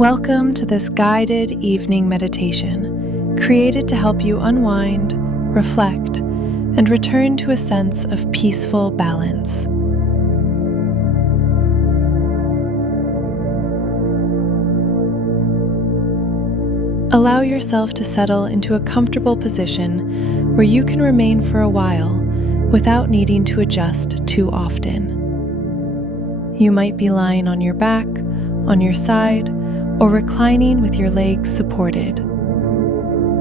Welcome to this guided evening meditation, created to help you unwind, reflect, and return to a sense of peaceful balance. Allow yourself to settle into a comfortable position where you can remain for a while without needing to adjust too often. You might be lying on your back, on your side, or reclining with your legs supported.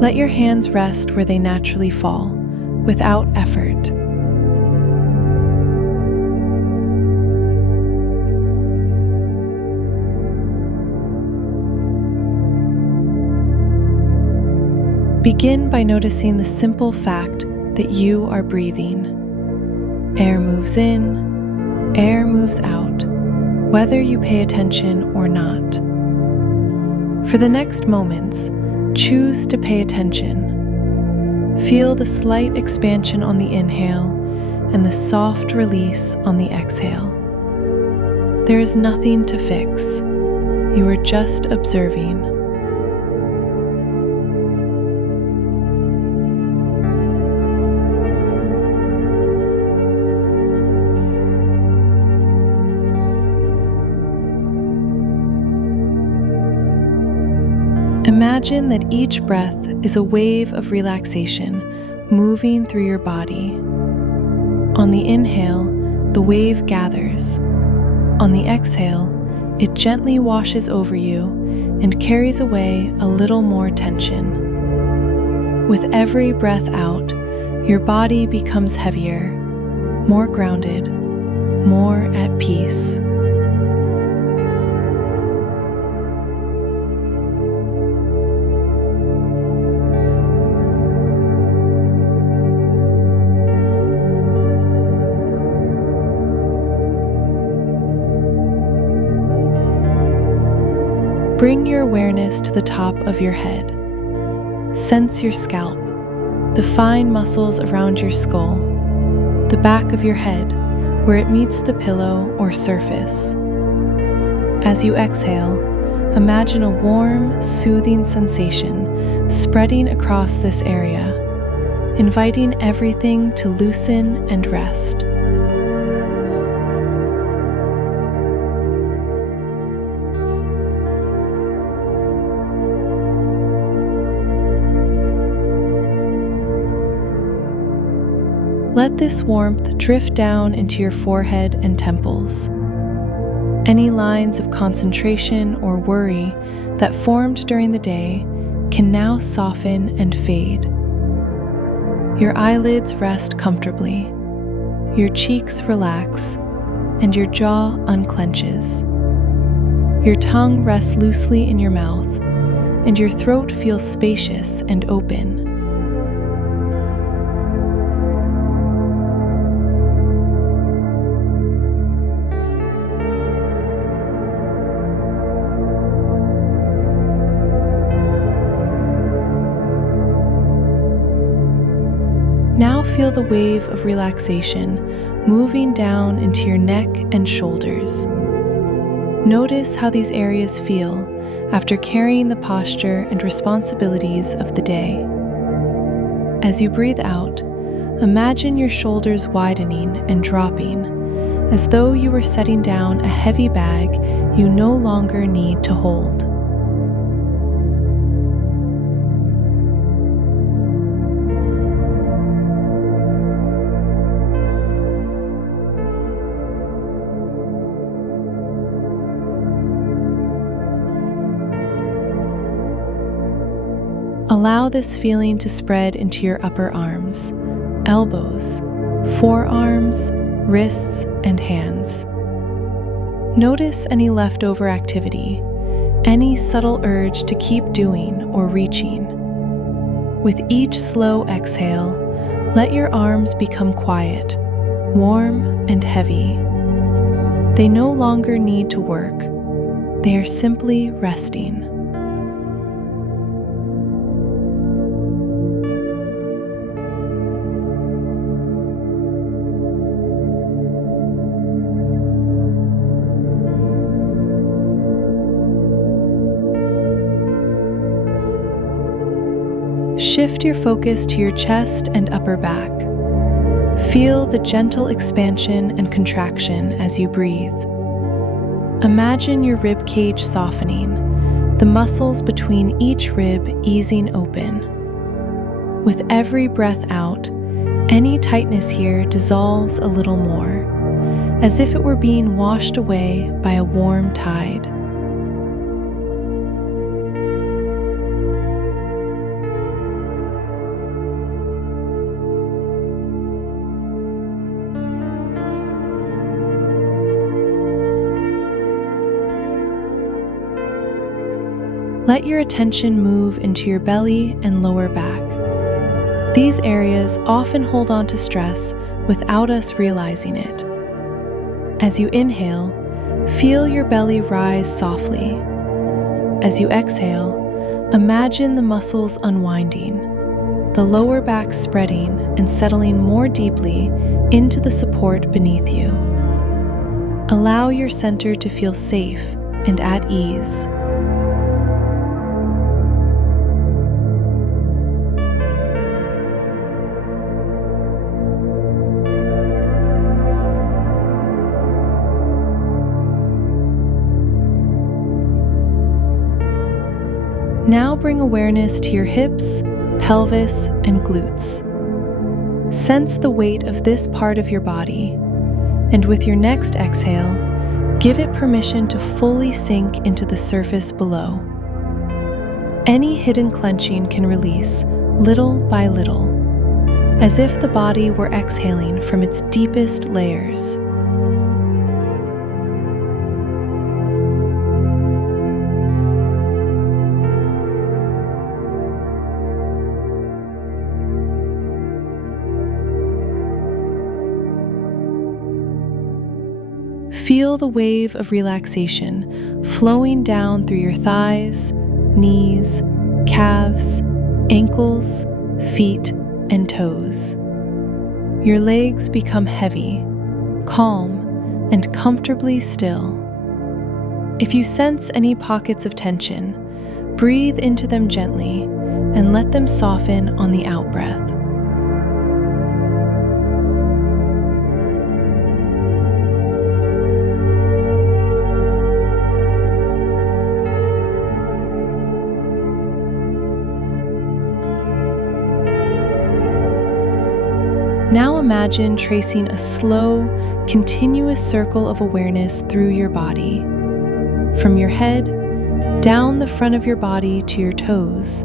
Let your hands rest where they naturally fall, without effort. Begin by noticing the simple fact that you are breathing. Air moves in, air moves out, whether you pay attention or not. For the next moments, choose to pay attention. Feel the slight expansion on the inhale and the soft release on the exhale. There is nothing to fix. You are just observing. Imagine that each breath is a wave of relaxation moving through your body. On the inhale, the wave gathers. On the exhale, it gently washes over you and carries away a little more tension. With every breath out, your body becomes heavier, more grounded, more at peace. Bring your awareness to the top of your head. Sense your scalp, the fine muscles around your skull, the back of your head where it meets the pillow or surface. As you exhale, imagine a warm, soothing sensation spreading across this area, inviting everything to loosen and rest. Let this warmth drift down into your forehead and temples. Any lines of concentration or worry that formed during the day can now soften and fade. Your eyelids rest comfortably, your cheeks relax, and your jaw unclenches. Your tongue rests loosely in your mouth, and your throat feels spacious and open. Now feel the wave of relaxation moving down into your neck and shoulders. Notice how these areas feel after carrying the posture and responsibilities of the day. As you breathe out, imagine your shoulders widening and dropping, as though you were setting down a heavy bag you no longer need to hold. Allow this feeling to spread into your upper arms, elbows, forearms, wrists, and hands. Notice any leftover activity, any subtle urge to keep doing or reaching. With each slow exhale, let your arms become quiet, warm, and heavy. They no longer need to work. They are simply resting. shift your focus to your chest and upper back. Feel the gentle expansion and contraction as you breathe. Imagine your rib cage softening, the muscles between each rib easing open. With every breath out, any tightness here dissolves a little more, as if it were being washed away by a warm tide. Let your attention move into your belly and lower back. These areas often hold on to stress without us realizing it. As you inhale, feel your belly rise softly. As you exhale, imagine the muscles unwinding, the lower back spreading and settling more deeply into the support beneath you. Allow your center to feel safe and at ease. Now bring awareness to your hips, pelvis, and glutes. Sense the weight of this part of your body, and with your next exhale, give it permission to fully sink into the surface below. Any hidden clenching can release little by little, as if the body were exhaling from its deepest layers. Feel the wave of relaxation flowing down through your thighs, knees, calves, ankles, feet, and toes. Your legs become heavy, calm, and comfortably still. If you sense any pockets of tension, breathe into them gently and let them soften on the out-breath. Now imagine tracing a slow, continuous circle of awareness through your body. From your head, down the front of your body to your toes,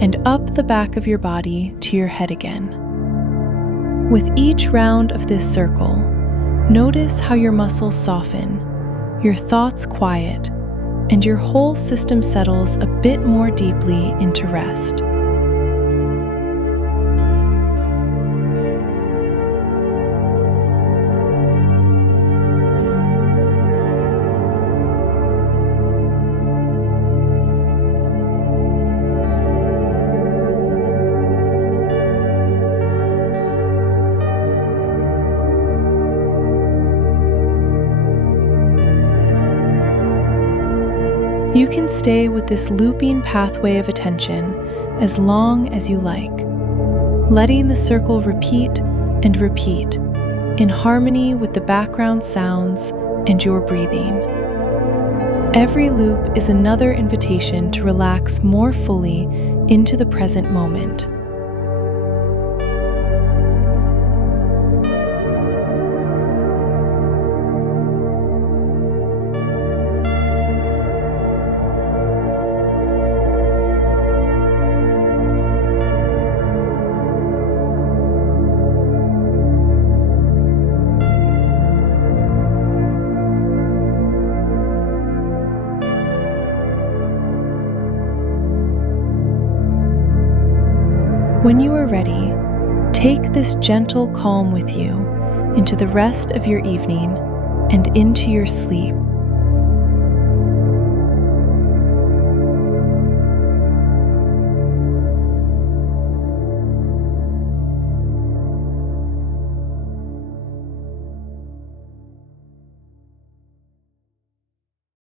and up the back of your body to your head again. With each round of this circle, notice how your muscles soften, your thoughts quiet, and your whole system settles a bit more deeply into rest. You can stay with this looping pathway of attention as long as you like, letting the circle repeat and repeat in harmony with the background sounds and your breathing. Every loop is another invitation to relax more fully into the present moment. When you are ready, take this gentle calm with you into the rest of your evening and into your sleep.